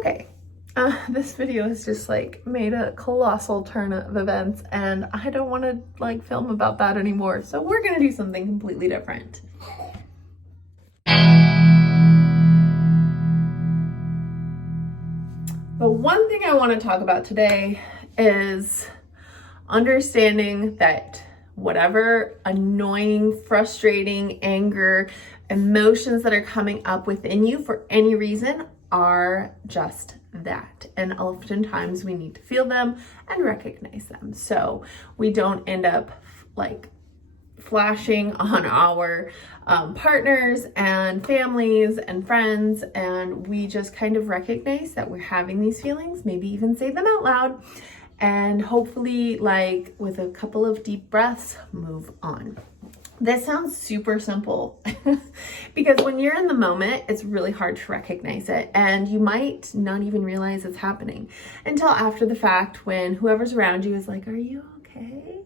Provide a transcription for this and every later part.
Okay, this video has just like made a colossal turn of events, and I don't want to like film about that anymore. So we're gonna do something completely different. The one thing I want to talk about today is understanding that whatever annoying, frustrating, anger, emotions that are coming up within you for any reason are just that. And oftentimes we need to feel them and recognize them so we don't end up like flashing on our partners and families and friends, and we just kind of recognize that we're having these feelings, maybe even say them out loud, and hopefully, like with a couple of deep breaths, move on. This sounds super simple because when you're in the moment, it's really hard to recognize it, and you might not even realize it's happening until after the fact when whoever's around you is like, "Are you okay?"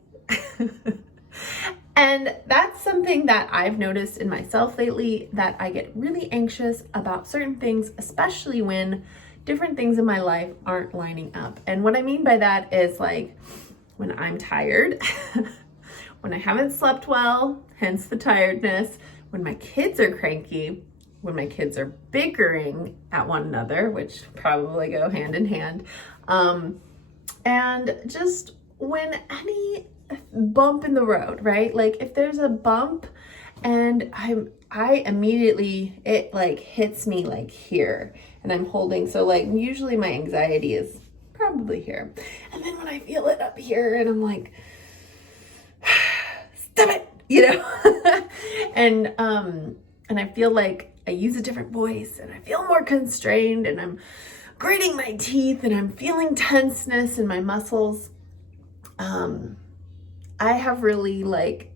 And that's something that I've noticed in myself lately, that I get really anxious about certain things, especially when different things in my life aren't lining up. And what I mean by that is like when I'm tired, when I haven't slept well, hence the tiredness, when my kids are cranky, when my kids are bickering at one another, which probably go hand in hand, and just when any bump in the road, right? Like if there's a bump and I immediately, it like hits me like here and I'm holding. So like usually my anxiety is probably here. And then when I feel it up here and I'm like, stop it, you know? And I feel like I use a different voice and I feel more constrained and I'm gritting my teeth and I'm feeling tenseness in my muscles. I have really like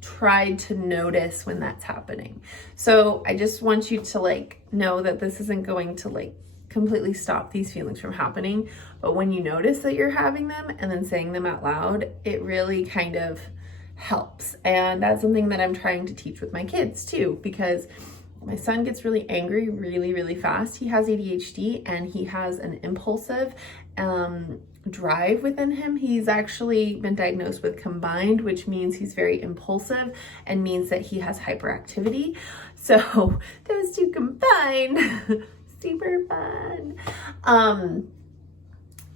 tried to notice when that's happening. So I just want you to like know that this isn't going to like completely stop these feelings from happening. But when you notice that you're having them and then saying them out loud, it really kind of helps. And that's something that I'm trying to teach with my kids too, because my son gets really angry really, really fast. He has ADHD and he has an impulsive drive within him. He's actually been diagnosed with combined, which means he's very impulsive and means that he has hyperactivity. So those two combined, super fun.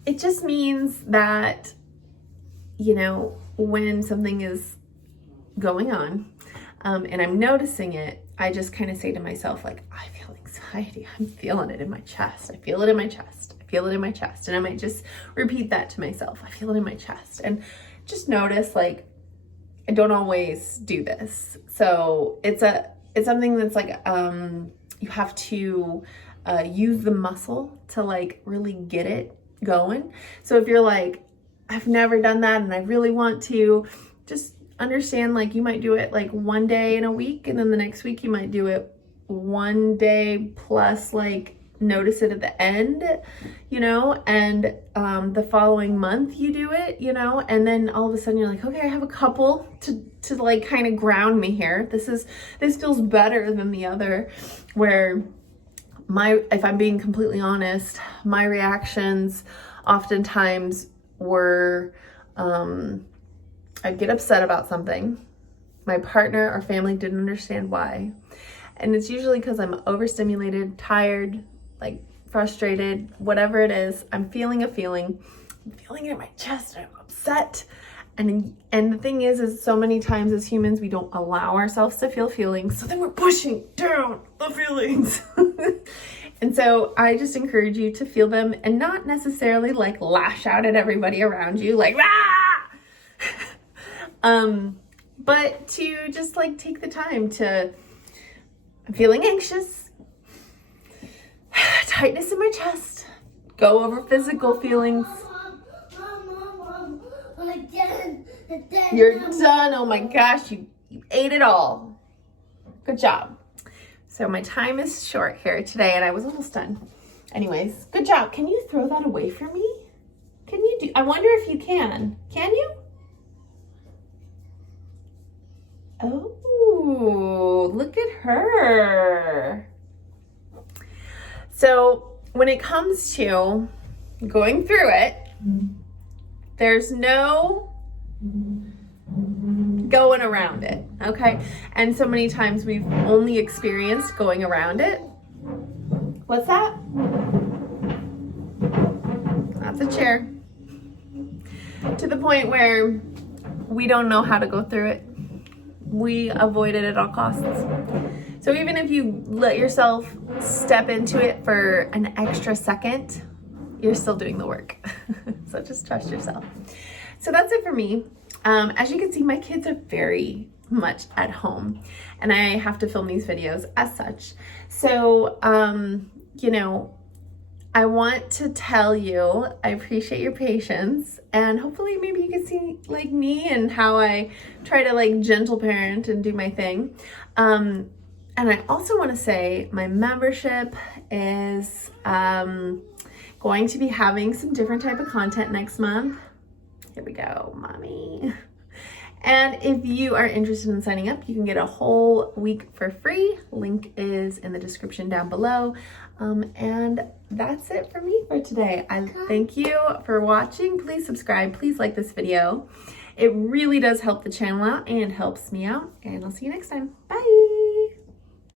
It just means that, you know, when something is going on and I'm noticing it, I just kind of say to myself, like, I feel anxiety. I'm feeling it in my chest. I feel it in my chest. I feel it in my chest. And I might just repeat that to myself. I feel it in my chest. And just notice, like, I don't always do this. So it's something that's like, you have to use the muscle to like really get it going. So if you're like, I've never done that and I really want to, just understand like you might do it like one day in a week, and then the next week you might do it one day plus like notice it at the end, you know, and the following month you do it, you know, and then all of a sudden you're like, okay, I have a couple to like kind of ground me here. This feels better than the other, where if I'm being completely honest, my reactions oftentimes were I'd get upset about something. My partner or family didn't understand why. And it's usually because I'm overstimulated, tired, like frustrated, whatever it is. I'm feeling a feeling. I'm feeling it in my chest. I'm upset. And the thing is so many times as humans, we don't allow ourselves to feel feelings. So then we're pushing down the feelings. And so I just encourage you to feel them and not necessarily like lash out at everybody around you, like, ah! But to just like take the time to, I'm feeling anxious, tightness in my chest, go over physical feelings. You're done. Oh my gosh, you ate it all. Good job. So my time is short here today and I was almost done. Anyways, good job. Can you throw that away for me? Can you do, I wonder if you can. Can you? Oh, look at her. So when it comes to going through it, there's no going around it, okay? And so many times we've only experienced going around it. What's that? That's a chair. To the point where we don't know how to go through it. We avoid it at all costs. So even if you let yourself step into it for an extra second, you're still doing the work. So just trust yourself. So that's it for me. As you can see, my kids are very much at home and I have to film these videos as such. So, you know, I want to tell you, I appreciate your patience, and hopefully maybe you can see like me and how I try to like gentle parent and do my thing. And I also want to say my membership is going to be having some different type of content next month. Here we go, mommy. And if you are interested in signing up, you can get a whole week for free. Link is in the description down below. And that's it for me for today. I thank you for watching. Please subscribe. Please like this video. It really does help the channel out and helps me out. And I'll see you next time. Bye.